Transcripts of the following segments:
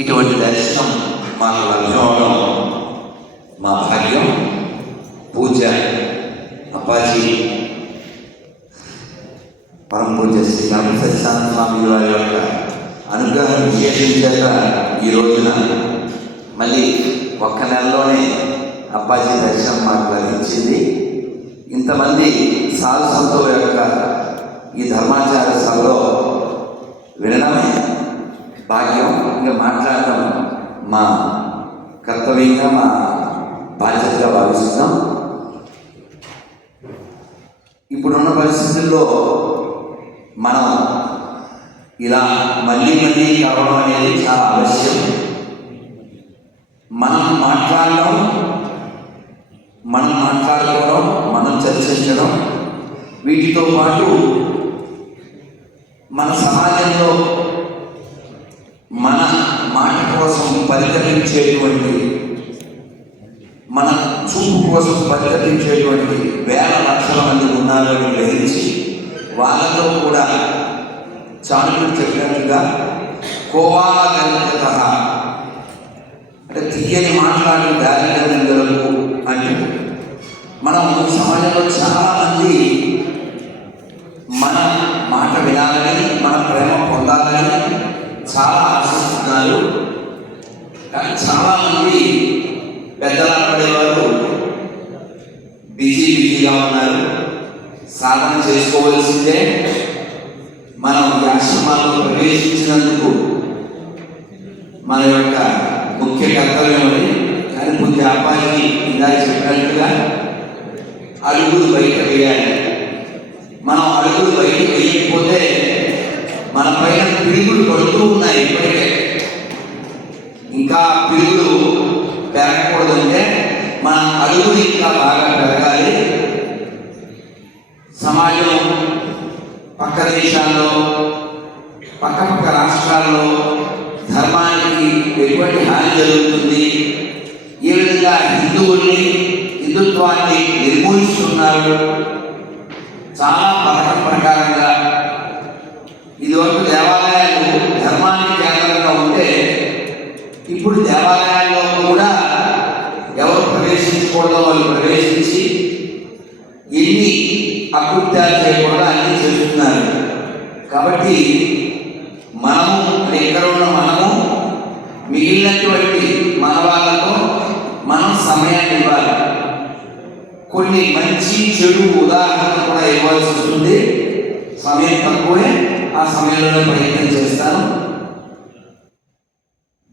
ఇటువంటి దర్శనం మాకు లభ్యమవడం మా భాగ్యం. పూజ్య అప్పాజీ పరమ పూజ్య శ్రీ రామ సత్యనారాయణ స్వామి వారి యొక్క అనుగ్రహం విశేషించాక ఈ రోజున మళ్ళీ ఒక్క నెలలోనే అప్పాజీ దర్శనం మాకు లభించింది. ఇంతమంది సాధు సంతుల యొక్క ఈ ధర్మాచార సభలో వినడమే భాగ్యం. ఇంకా మాట్లాడటం మా కర్తవ్యంగా, మా బాధ్యతగా భావిస్తున్నాం. ఇప్పుడున్న పరిస్థితుల్లో మనం ఇలా మళ్ళీ కావడం అనేది చాలా అవశ్యం. మనం మాట్లాడడం, మనం మాట్లాడుకోవడం, మనం చర్చించడం, వీటితో పాటు మన సమాజంలో మన మాట కోసం పరితపించేటువంటి, మన చూపు కోసం పరితపించేటువంటి వేల లక్షల మంది ఉన్నారని గ్రహించి వాళ్ళతో కూడా చాణుక్యుడు చెప్పినట్టుగా కోవాగలిత అంటే తీయని మాట్లాడి దారిగలకు అని మనం సమాజంలో చాలామంది మన మాట వినాలని, మన ప్రేమ పొందాలని చాలా ఆశిస్తున్నారు. కానీ చాలామంది పెద్దలా పడేవారు బిజీగా ఉన్నారు. సాధన చేసుకోవాల్సిందే. మనం ఈ ఆశ్రమాల్లో ప్రవేశించినందుకు మన యొక్క ముఖ్య కర్తవ్యం అని. కానీ పూజ్య అప్పాజీ ఇందాక చెప్పినట్టుగా అడుగులు బయట వేయాలి. మనం అడుగులు బయట వేయకపోతే మన పైన పిడుగులు పడుతూ ఉన్నాయి. ఇప్పటికే ఇంకా పిడుగులు పెరగకూడదంటే మన అడుగులు ఇంకా బాగా పెరగాలి. సమాజం పక్క దేశాల్లో, పక్క రాష్ట్రాల్లో ధర్మానికి ఎటువంటి హాని జరుగుతుంది, ఏ విధంగా హిందుత్వాన్ని నిర్మూలిస్తున్నారు. చాలా పథకం ప్రకారంగా ఇదివరకు దేవాలయాలు ధర్మానికి కేంద్రంగా ఉంటే ఇప్పుడు దేవాలయాల్లో కూడా ఎవరు ప్రవేశించకూడదో వాళ్ళు ప్రవేశించి ఎన్ని అకృత్యాలు చేయకూడదో అన్ని చేస్తున్నారు. కాబట్టి మనము ఎక్కడ ఉన్న మనము మిగిలినటువంటి మన వాళ్ళతో మనం సమయాన్ని ఇవ్వాలి. కొన్ని మంచి చెడు ఉదాహరణలు కూడా ఇవ్వాల్సి వస్తుంది. సమయం తక్కువే, ఆ సమయంలోనే ప్రయత్నం చేస్తాను.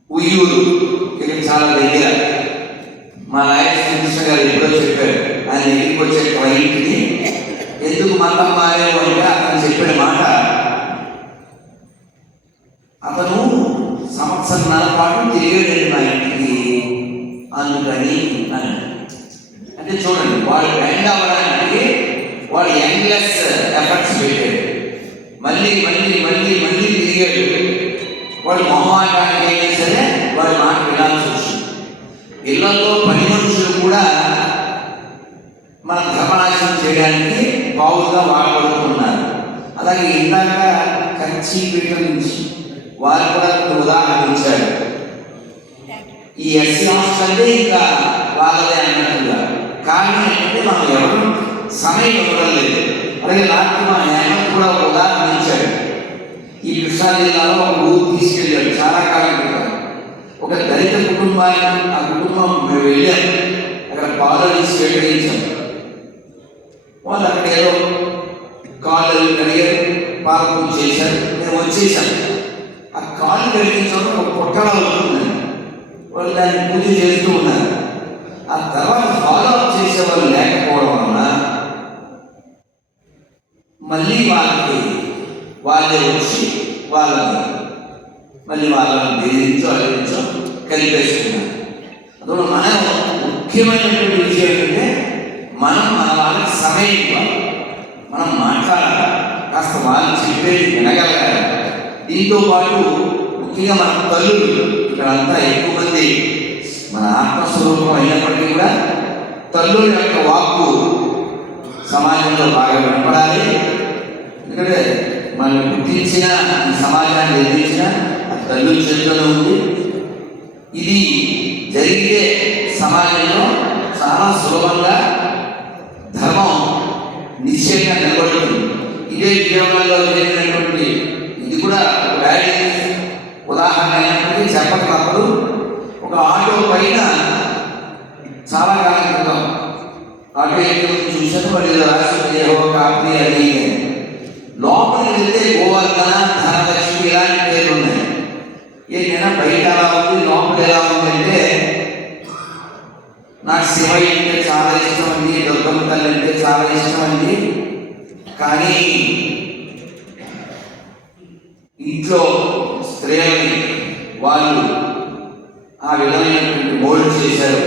ఉయ్యూరు ఇక్కడ చాలా దగ్గర మా నాయక కృష్ణ గారు ఎప్పుడో చెప్పారు. ఆయన ఇంటికి వచ్చే క్లయింట్ని ఎందుకు మతం మారేవు అంటే అతను చెప్పిన మాట, అతను సంవత్సరాల పాటు తిరిగేటండి మా ఇంటికి అందుకని అని. అంటే చూడండి, వాడు బ్యాండ్ అవ్వడానికి వాడు ఎండ్లెస్ ఎఫర్ట్స్ పెట్టాడు. మళ్ళీ తిరిగాడు. వాడు మొహమాటానికి అయినా సరే వాడి మాట వినాల్సి వచ్చింది. ఇళ్లలో పని మనుషులు కూడా మన ధర్మనాశనం చేయడానికి పావులుగా వాడబడుతున్నారు. అలాగే ఇందాక కంచిపేట నుంచి వారు కూడా ఉదాహరణ ఇచ్చారు. ఈ ఎస్సీ హాస్టల్ ఇంకా వాళ్ళదే అన్నట్టుగా. కారణం ఏంటంటే మనం ఎవరు సమయం ఇవ్వడం లేదు. అలాగే నాకు మా హేమంత్ కూడా ఒక ఉదాహరణ ఇచ్చాడు. ఈ కృష్ణా జిల్లాలో ఒక ఊరు తీసుకెళ్ళాడు చాలా కాలం క్రితం. ఒక దళిత కుటుంబానికి, ఆ కుటుంబం మేము వెళ్ళాం. అక్కడ పాలు స్వీకరించాం. వాళ్ళు అక్కడ ఏదో కాళ్ళు కడిగారు, పాపం చేశారు. మేము వచ్చేసాం. ఆ కాళ్ళు కడిగించడం ఒక పొట్టల అవుతుంది. వాళ్ళు దాన్ని పూజ చేస్తూ ఉన్నారు. ఆ తర్వాత ఫాలో అప్ చేసేవాళ్ళు లేకపోవడం వలన మళ్ళీ వాళ్ళే వచ్చి వాళ్ళని బెదిరించో కలిపేస్తున్నారు. అందువల్ల మనం ముఖ్యమైనటువంటి విషయం ఏంటంటే మనం మన వాళ్ళకి సమయం ఇవ్వాలి. మనం మాట్లాడాలి, కాస్త వాళ్ళు చెప్పేది వినగలగాలి. దీంతో పాటు ముఖ్యంగా మన తల్లులు, ఇక్కడ అంతా ఎక్కువ మంది మన ఆత్మస్వరూపం అయినప్పటికీ కూడా తల్లుల యొక్క వాక్కు సమాజంలో బాగా వినపడాలి. ఎందుకంటే మనం పుట్టించిన ఈ సమాజాన్ని నిర్మించిన తల్లి చేతిలో ఉంది. ఇది జరిగితే సమాజంలో చాలా సులభంగా ధర్మం నిశ్చయంగా నిలబడుతుంది. ఇదే విజయవాడలో జరిగినటువంటి ఇది కూడా వ్యాలీ ఉదాహరణ అయినప్పటికీ చెప్పక తప్పదు. ఒక ఆటో పైన చాలా కాలం క్రితం ఆటో ఎక్కడ చూసాను, వాళ్ళు రాష్ట్ర కాపీ అది లోపలికి వెళ్తే గోవర్ధన, ధనలక్ష్మి ఇలాంటి పేర్లు ఉన్నాయి. ఏదైనా బయట ఎలా ఉంది, లోపల ఎలా ఉంది అంటే నాకు శివయ్య అంటే చాలా ఇష్టం అండి, దుర్గమ్మ తల్లి అంటే చాలా ఇష్టం అండి. కానీ ఇంట్లో స్త్రీలని వాళ్ళు ఆ విధమైనటువంటి మోల్డ్ చేశారు.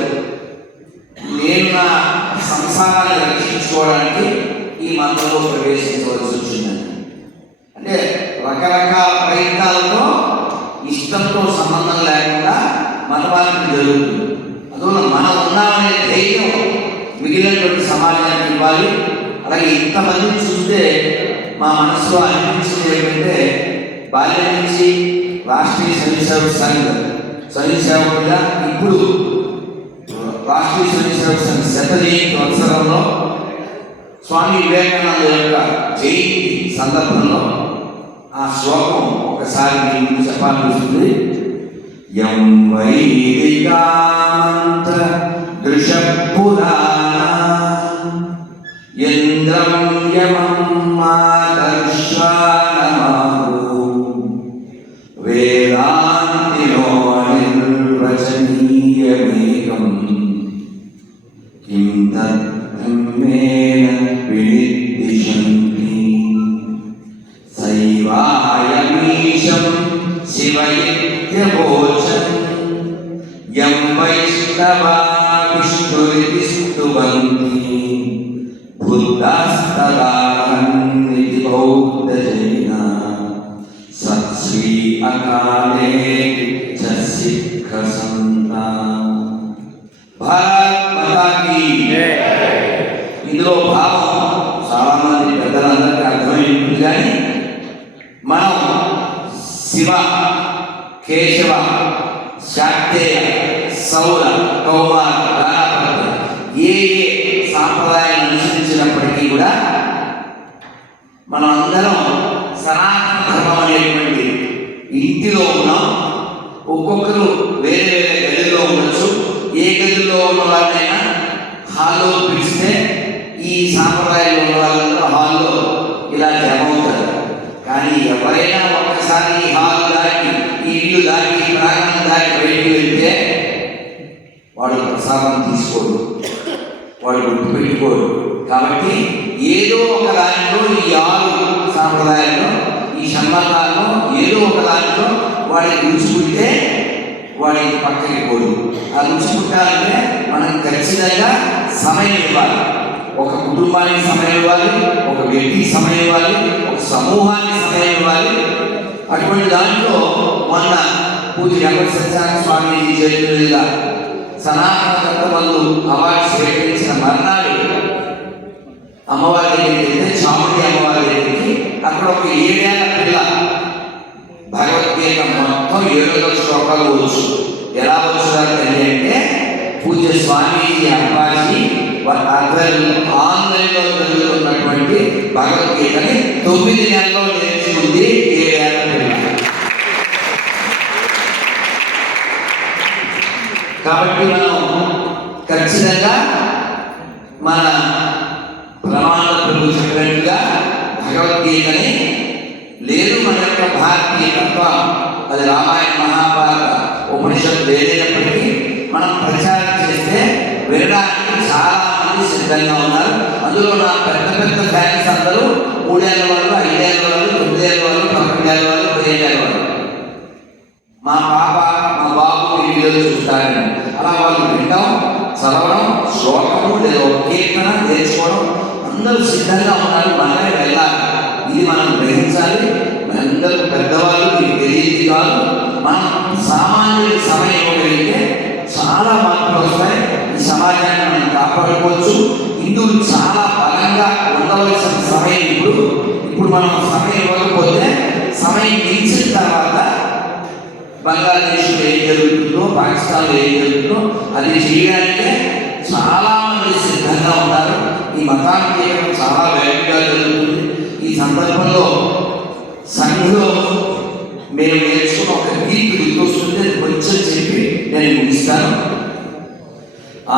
నేను నా సంసారాన్ని రక్షించుకోవడానికి ఈ మతంలో ప్రవేశించవలసి వచ్చిందండి. అంటే రకరకాల ప్రయత్నాలతో ఇష్టంతో సంబంధం లేకుండా మతవాదం జరుగుతుంది. అందువల్ల మనం ఉన్నామనే ధైర్యం మిగిలినటువంటి సమాజానికి ఇవ్వాలి. అలాగే ఇంతమందిని చూస్తే మా మనసులో అనిపించింది ఏంటంటే, బాల్యం నుంచి రాష్ట్రీయ స్వయం సేవకుడిగా ఇప్పుడు రాష్ట్రీయ స్వయం సేవక సంఘ 100వ జయంతి వత్సరంలో స్వామి వివేకానంద యొక్క జయంతి సందర్భంలో ఆ శ్లోకం ఒకసారి మీకు చెప్పాలనిపిస్తుంది. యం వైదికాంత దృశపురాణ యంద్రం యమం మాతర్శ్వానమాహు వేదాంతినో నిర్వచనీయమేకం కిం తద్బ్రహ్మేణ వినిర్దిశంతి శైవాయమీశం శివయిత్యవోచన్ యం వైష్ణవా విష్ణురితి స్తువంతి బుద్ధస్తదాహన్నితి బౌద్ధజైనా సత్శ్రీ అకాలే చ సిద్ధ సంతా. భారత్ మాతా కీ జై. ఇందులో భావం చాలా మంది పెద్దలందరికీ అర్థమైంది. కానీ మనం శివ, కేశవ, శాక్తేయ, సౌర, కౌమార, గణపతి ఏ సాంప్రదాయాన్ని అనుసరించినప్పటికీ కూడా మనం అందరం సనాతన ధర్మం అనేటువంటి ఇంటిలో ఉన్నాం. ఒక్కొక్కరు వేరే వేరే గదిలో ఉండొచ్చు. ఏ గదిలో ఉన్న వాళ్ళైనా హాల్లో పిలిస్తే ఈ సాంప్రదాయంలో ఉన్న వాళ్ళందరూ హాల్లో ఇలా జమ అవుతారు. కానీ ఎవరైనా ఒక్కసారి ఈ హాల్ దాటి, ఈ ఇల్లు దాటి, ఈ ప్రాంగణం దాటి బయటికి వెళ్తే వాడు ప్రసాదం తీసుకోడు, వాడు గుర్తుపెట్టుకోడు. కాబట్టి ఏదో ఒక దాంట్లో ఈ 6 సాంప్రదాయాల్లో, ఈ షణ్మతాల్లో ఏదో ఒక దాంట్లో వాడికి రుచి పుట్టే వాడికి పక్కకి పోదు. ఆ రుచి పుట్టాలంటే మనం ఖచ్చితంగా సమయం ఇవ్వాలి. ఒక కుటుంబానికి సమయం ఇవ్వాలి, ఒక వ్యక్తికి సమయం ఇవ్వాలి, ఒక సమూహానికి సమయం ఇవ్వాలి. అటువంటి దాంట్లో మొన్న పూజ వెంకట సత్యనారాయణ స్వామి చేతులుగా సనాతన తత్వబంధు అవార్డు స్వీకరించిన మర్నాడు అమ్మవారి దగ్గరికి వెళ్తే, చాముండి అమ్మవారి దగ్గరికి, అక్కడ ఒక 7 ఏళ్ల పిల్ల భగవద్గీత మొత్తం 700 శ్లోకాలు వచ్చు. ఎలా వచ్చున్నారు అంటే పూజ్య స్వామీజీ అబ్బాజీ ఆన్లైన్లో జరుగుతున్నటువంటి భగవద్గీతని 9 నెలల్లో నేర్చుకుంది 7 ఏళ్ల పిల్ల. కాబట్టి మనం ఖచ్చితంగా మన ప్రమాణ ప్రభు చెప్పినట్టుగా భగవద్గీతని లేదు, మన యొక్క భారతీయ తత్వం అది రామాయణ, మహాభారత, ఉపనిషత్తు ఏదైనప్పటికీ మనం ప్రచారం చేస్తే వినడానికి చాలా మంది సిద్ధంగా ఉన్నారు. అందులో నా పెద్ద పెద్ద ఫ్యాన్స్ అందరూ 3 ఏళ్ల వాళ్ళు, 5 ఏళ్ల వాళ్ళు, 9 ఏళ్ల వాళ్ళు, 11 ఏళ్ల వాళ్ళు, 15 ఏళ్ల వాళ్ళు. మా పాప, మా బాబు వీడియోలు చూస్తారని అలా వాళ్ళు వినడం, చదవడం, శ్లోకము లేదా ఒక కీర్తన నేర్చుకోవడం అందరూ సిద్ధంగా ఉన్నారు. మనమే వెళ్ళాలి. ఇది మనం గ్రహించాలి. అందరూ పెద్దవాళ్ళు మీకు తెలియదు కాదు. మనం సామాన్యుడి సమయం ఇవ్వగలిగితే చాలా మార్పులు వస్తాయి. ఈ సమాజాన్ని మనం కాపాడుకోవచ్చు. హిందువులు చాలా బలంగా ఉండవలసిన సమయం ఇప్పుడు మనం సమయం ఇవ్వకపోతే సమయం మించిన తర్వాత బంగ్లాదేశ్లో ఏం జరుగుతుందో, పాకిస్తాన్లో ఏం జరుగుతుందో అది చేయడానికే చాలా మంది సిద్ధంగా ఉన్నారు. ఈ మతాన్ని చేయడం చాలా వేగంగా జరుగుతుంది. ఈ సందర్భంలో సంఘంలో మేము నేర్చుకున్న ఒక గీత గుర్తొస్తుంది, అది కొంచెం చెప్పి నేను ముగిస్తాను.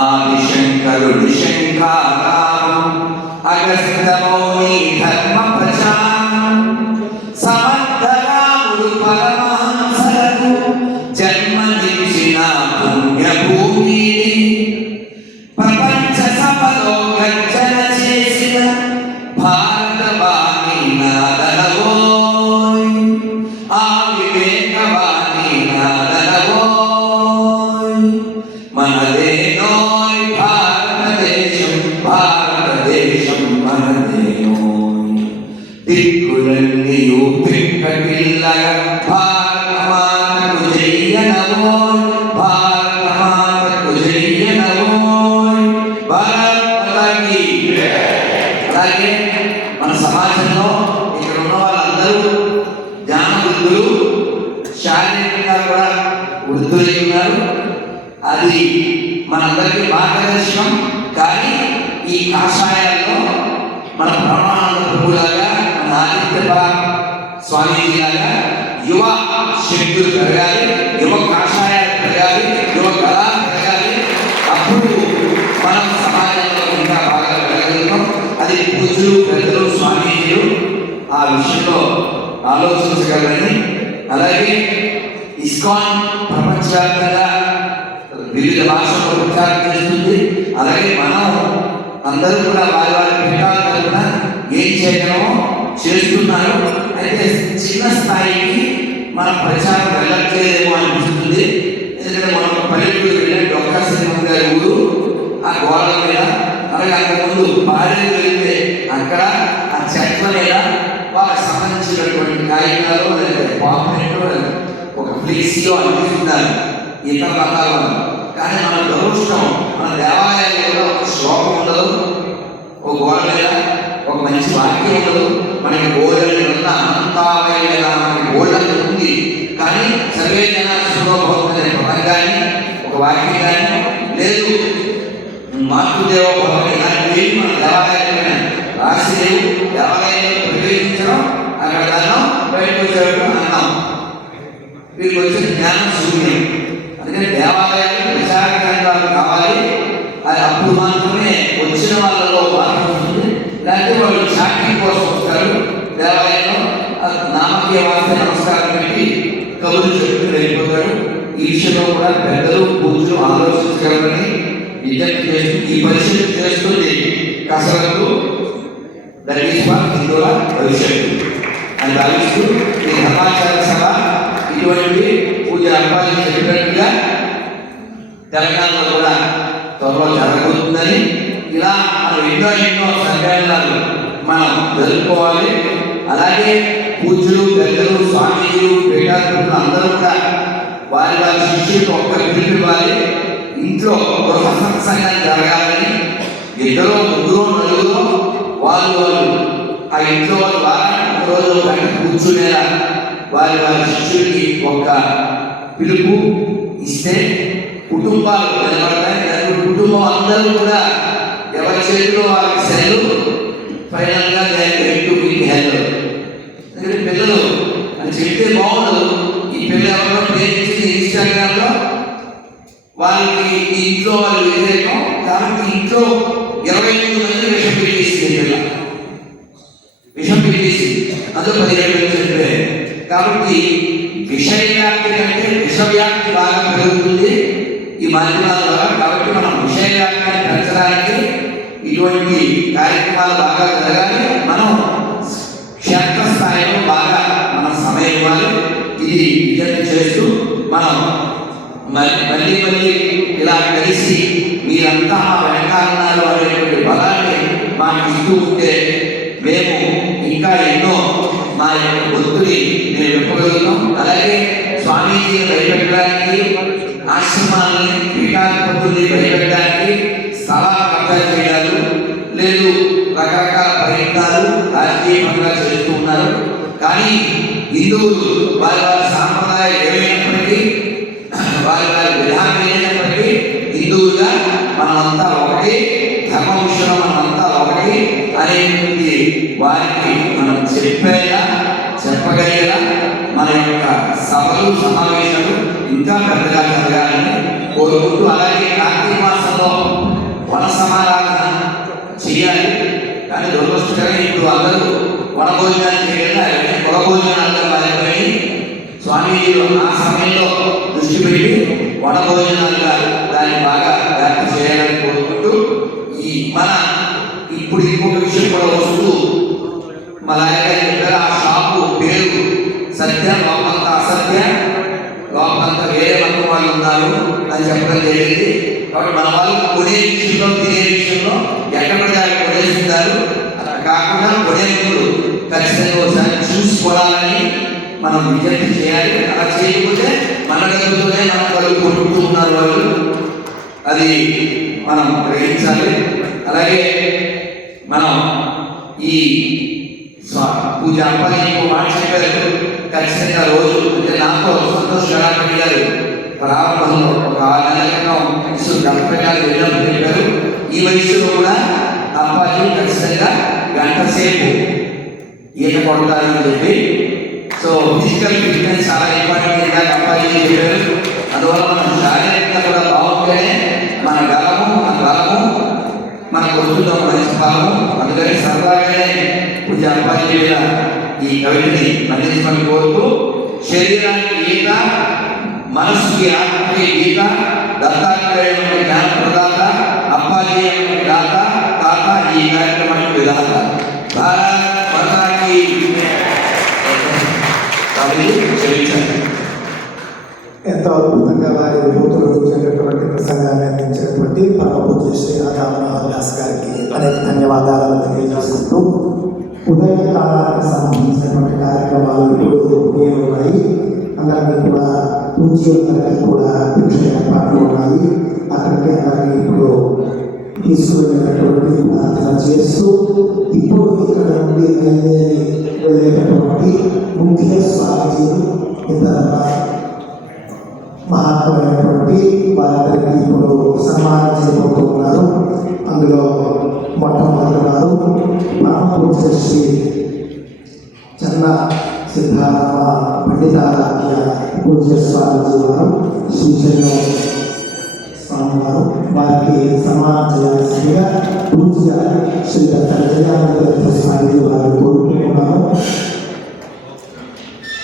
ఆదిశంకరుడి శంకారావం అగస్త్య మౌని ధర్మ ప్రచారం సమర్థరాముడు పరమహంసలకు జన్మనిచ్చిన పుణ్యభూమి ప్రపంచ సభలో గర్జన చేసిన భారతవాణి నాదనవోయ్, ఆ వివేకవాణి నాదనవోయ్, మనదేనోయ్ భారతదేశం, భారతదేశం మనదేనోయ్, దిక్కులన్నీయు పిక్కటిల్లగా భారతమాతకు జయ్యనవోయ్, భారతమాతకు జయ్యనవోయ్, భారతకి. అలాగే మన సమాజంలో ఇక్కడ ఉన్న వాళ్ళందరూ జ్ఞాన వృద్ధులు, శారీరకంగా కూడా వృద్ధులై ఉన్నారు. అది మనందరికీ మార్గదర్శనం. కానీ ఈ కాషాయాల్లో మన బ్రహ్మానంద ప్రభులాగా, మన ఆదిత్య స్వామీజీ లాగా యువ శక్తులు పెరగాలి, యువ కాషాయాలు పెరగాలి, యువ కళలు పెరగాలి. అప్పుడు మనం సమాజంలో ఇంకా బాగా పెరగలుగుతాం. అది పూజలు, పెద్దలు, స్వామీజీలు ఆ విషయంలో ఆలోచించగలరని. అలాగే ఇస్కాన్ ప్రపంచవ్యాప్తంగా వివిధ భాషల్లో ప్రచారం చేస్తుంది. అలాగే మనం అందరూ కూడా వారి వారి పీఠాల తరపున ఏం చేయగలమో చేస్తున్నారు. అయితే చిన్న స్థాయికి మన ప్రచారం వెళ్ళట్లేదేమో అనిపిస్తుంది. ఎందుకంటే మనం పల్లెటూరు వెళ్ళే డొక్కా సింహం గారి ఊరు, ఆ గోడల మీద, అలాగే అంతకుముందు బాడీలు వెళ్తే అక్కడ ఆ చెట్ల మీద వాళ్ళకి సంబంధించినటువంటి కాగితాలు లేదా పాంప్లెట్ ఒక ఫ్లెక్సీలో అనిపిస్తున్నారు ఇతర మతాల వాళ్ళు. కానీ మన దురదృష్టం, మన దేవాలయాల్లో ఒక శ్లోకం ఉండదు, ఒక గోడ మీద ఒక మంచి వాక్యం ఉండదు. మనకి గోడలు ఉన్న అంతావైన గోడలు ఉంది, కానీ సర్వే జనాభవన్ అనే పదం కానీ ఒక వాక్యం కానీ లేదు. మాతృదేవ భవన్ ఇలాంటివి మన దేవాలయాలు రాసి లేవు. దేవాలయంలో ప్రవేశించడం, అక్కడ దానం, బయటకు వచ్చేటప్పుడు అన్నాం. వీరికి వచ్చిన జ్ఞానం శూన్యం. అందుకని దేవాలయాలు ప్రచార కేంద్రాలు కావాలి. అది అప్పుడు మాత్రమే వచ్చిన వాళ్ళలో మార్పు ఉంటుంది. లేకపోతే వాళ్ళు చాటింగ్ కోసం వస్తారు దేవాలయంలో, నామకీయ వాస్తే నమస్కారం పెట్టి కబుర్లు చెప్తూ వెళ్ళిపోతారు. ఈ విషయంలో కూడా పెద్దలు, పూజలు ఆలోచించగలరని విజ్ఞప్తి చేస్తూ ఈ పరిస్థితి చేస్తుంది. కసరత్తు హిందువుల భవిష్యత్తు అని భావిస్తూ ఈ సమాచార సభ ఇటువంటి పూజ అప్పాలి చెప్పినట్టుగా తెలంగాణలో కూడా త్వరలో జరగబోతుందని, ఇలా మనం ఎన్నో సమ్మేళనాలు మనం జరుపుకోవాలి. అలాగే పూజలు, పెద్దలు, స్వామీజీలు, పీఠాధిపతులు అందరూ కూడా వారి వారి శిష్యులకు ఒక్క పిలుపు ఇవ్వాలి. ఇంట్లో గృహ సత్సంగం జరగాలని, ఇద్దరు, ముగ్గురు, నలుగురు వాళ్ళు ఆ ఇంట్లో వాళ్ళు వారానికి ఒక రోజు గంట కూర్చునేలా వారి వారి శిష్యులకి ఒక పిలుపు ఇస్తే కుటుంబాలు నిలబడతాయి. కుటుంబం అందరూ కూడా ఎవరి చేతిలో వారికి సెల్లు, ఫైనల్గా హెల్ప్. ఎందుకంటే పిల్లలు అని చెప్తే బాగుండదు. ఈ పిల్లలు ఎవరో ప్రేమించి ఇన్స్టాగ్రామ్లో వాళ్ళకి ఈ ఇంట్లో వాళ్ళు వ్యతిరేకం కాబట్టి ఇంట్లో 23 మంది విషం పెట్టేసింది. విషం పెట్టేసి అందులో 17 మంది చనిపోయారు. కాబట్టి విషయవ్యాప్తి కంటే విషవ్యాప్తి బాగా పెరుగుతుంది ఈ మాధ్యమాల ద్వారా. కాబట్టి మనం విషయవ్యాప్తిని పెంచడానికి ఇటువంటి కార్యక్రమాలు బాగా జరగాలి. మనం క్షేత్రస్థాయిలో బాగా మన సమయం ఇవ్వాలి. ఇది విజ్ఞప్తి చేస్తూ మనం మళ్ళీ ఇలా కలిసి మీరంతా మా వెనకాలన్నారు అనేటువంటి బలాన్ని మాకు ఇస్తూ ఉంటే మేము ఇంకా ఎన్నో మా యొక్క ఒత్తిడి మేము ఇవ్వగలుగుతాం. అలాగే స్వామీజీని భయపెట్టడానికి, ఆశ్రమాలని, పీఠాధిపతుల్ని భయపెట్టడానికి స్థలాలు కబ్జా చేయడాలు లేదు, రకరకాల ప్రయత్నాలు రాజకీయంగా చేస్తూ ఉన్నారు. కానీ కానీ హిందువులు వారి వారి సాంప్రదాయాలు ఏమైనప్పటికీ వారి వారి విధానం ఏమైనప్పటికీ హిందువులుగా మనమంతా ఒకటి, ధర్మ విషయంలో మనమంతా ఒకటి అనేటువంటి వారికి మనం చెప్పగలిగేలా మన యొక్క సభలు సమావేశాలు ఇంకా పెద్దగా జరగాలని కోరుకుంటూ, అలాగే కార్తీక మాసంలో వన సమారాధన చేయాలి. కానీ దురదృష్టకరంగా ఇప్పుడు అందరూ వన భోజనాలు చేయలేదు, కుల భోజనాలు మారిపోయి స్వామీజీలు ఆ సమయంలో దృష్టి పెట్టి వన భోజనాలుగా దాన్ని బాగా వ్యాప్తి చేయాలని కోరుకుంటూ, ఇప్పుడు ఇంకొక విషయం కూడా వస్తూ మన చెప్పారు, ఆ షాపు పేరు సత్య, లోపంతా అసత్య, లోపంతా వేరే మతం వాళ్ళు ఉన్నారు అని చెప్పడం జరిగింది. కాబట్టి మన వాళ్ళు కొనే విషయంలో, తినే విషయంలో ఎక్కడ దాన్ని కొనేస్తున్నారు. అలా కాకుండా కొనేప్పుడు ఖచ్చితంగా ఒకసారి చూసుకోవాలని మనం విజ్ఞప్తి చేయాలి. అలా చేయకపోతే మన గదులతోనే మన గదులు కొట్టుకుంటూ ఉన్నారు వాళ్ళు, అది మనం గ్రహించాలి. అలాగే మనం ఈ పూజ అబ్బాయి మాట చెప్పారు, ఖచ్చితంగా రోజు అంటే నాతో సంతోష్ గణపతి గారు ప్రారంభంలో ఒక 6 నెలల క్రితం గణపతి గారు వెళ్ళినప్పుడు చెప్పారు, ఈ వయసులో కూడా అబ్బాయి ఖచ్చితంగా గంట సేపు ఈత కొడతారని చెప్పి. సో ఫిజికల్ ఫిట్నెస్ చాలా ఇంపార్టెంట్ అబ్బాయి చెప్పారు. అందువల్ల మనం శారీరకంగా కూడా బాగుంటేనే మన బలము మనకు వస్తుందో మంచి ఫలము. అందుకని సరదాగానే పూజ అబ్బాయి మీద ఈ కవితని అందించమని కోరుతూ, శరీరానికి ఈత, మనసుకి ఆత్మకి ఈత, దత్తాత్రేయ జ్ఞాన ప్రదాత, అప్పాజీ దాత, తాత ఈ కార్యక్రమానికి విధాత. భారత్ మాతాకి క్షమించండి. ఎంతో అద్భుతంగా వారి యూతులు గురించినటువంటి ప్రసంగాన్ని అందించినటువంటి పరమ పూజ్య శ్రీ రామమోహన్ దాస్ గారికి అనేక ధన్యవాదాలను తెలియజేసుకుంటూ, ఉదయకాలానికి సంబంధించినటువంటి కార్యక్రమాలు ఇప్పుడు ఉన్నాయి. అందరికీ కూడా పూజ్యులందరికీ కూడా భిక్ష ఏర్పాట్లు ఉన్నాయి. అక్కడికి అందరికీ ఇప్పుడు తీసుకువెళ్ళేటటువంటి ప్రార్థన చేస్తూ, ఇప్పుడు ఇక్కడ నుండి వెళ్ళేటటువంటి ముఖ్య స్వామీజీలు ఇతర మహాత్మైనటువంటి వారందరికీ ఇప్పుడు సన్మానం చేయబోతున్నారు. అందులో మొట్టమొదటి వారు పరమ పూజ్య శ్రీ చెన్న సిద్ధారామ పండితారాధ్య పూజ్య స్వామీజీ వారు, శ్రీశైలం స్వామి వారు, వారికి సన్మానం చేయాల్సిందిగా పూజ్య శ్రీ దత్త విజయానంద స్వామీజీ వారు కోరుకుంటున్నాము.